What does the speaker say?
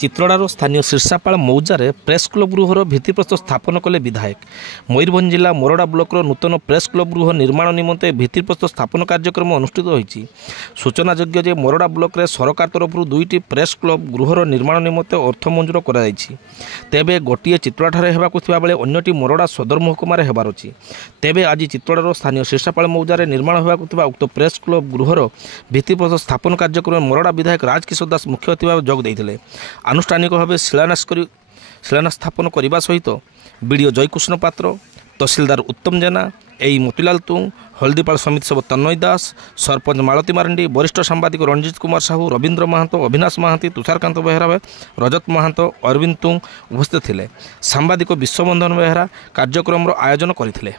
चित्रड़ार स्थानीय शीर्षापाल मौजार press club गृहर भित्तिप्रस्तर स्थापन कले विधायक। मयूरभंज जिला मोरडा ब्लॉकर नूतन प्रेस क्लब गृह निर्माण निमंते भित्तिप्रस्तर स्थापन कार्यक्रम अनुष्ठित होईछि। सूचनायोग्य जे मोरडा ब्लॉक रे सरकार तरफ दुईटी प्रेस क्लब गृहर निर्माण निमंते अर्थ मंजूर कराଯାଇଛି। तेबे गोटिए चित्रड़ाठारे हेबाकु थिबा बेले अन्यटी मोरडा सदर महकुमार हेबार अछि। तेबे आज चित्रड़ार स्थानीय शीर्षापाल मौजार निर्माण हेबाकु थिबा उक्त प्रेस क्लब गृहर भित्तिप्रस्तर स्थापन कार्यक्रम मोरडा विधायक राजकिशोर दास मुख्य अतिथि भाव जोग देइथिले। आनुष्ठानिक भाव शिलान्यास स्थापन करने सहित बीडीओ जयकृष्ण पात्र, तहसीलदार उत्तम जेना, ए मोतीलाल तुंग, हल्दीपाल समिति सभा तन्मय दास, सरपंच मालती मारंडी, वरिष्ठ सांबादिक रणजित कुमार साहू, रवींद्र महांतो, अविनाश महांती, तुषारकांत बेहरा, रजत महांतो, अरविंद तुंग उपस्थित थिले। सांबादिक विश्वबंधन बेहरा कार्यक्रम आयोजन करथिले।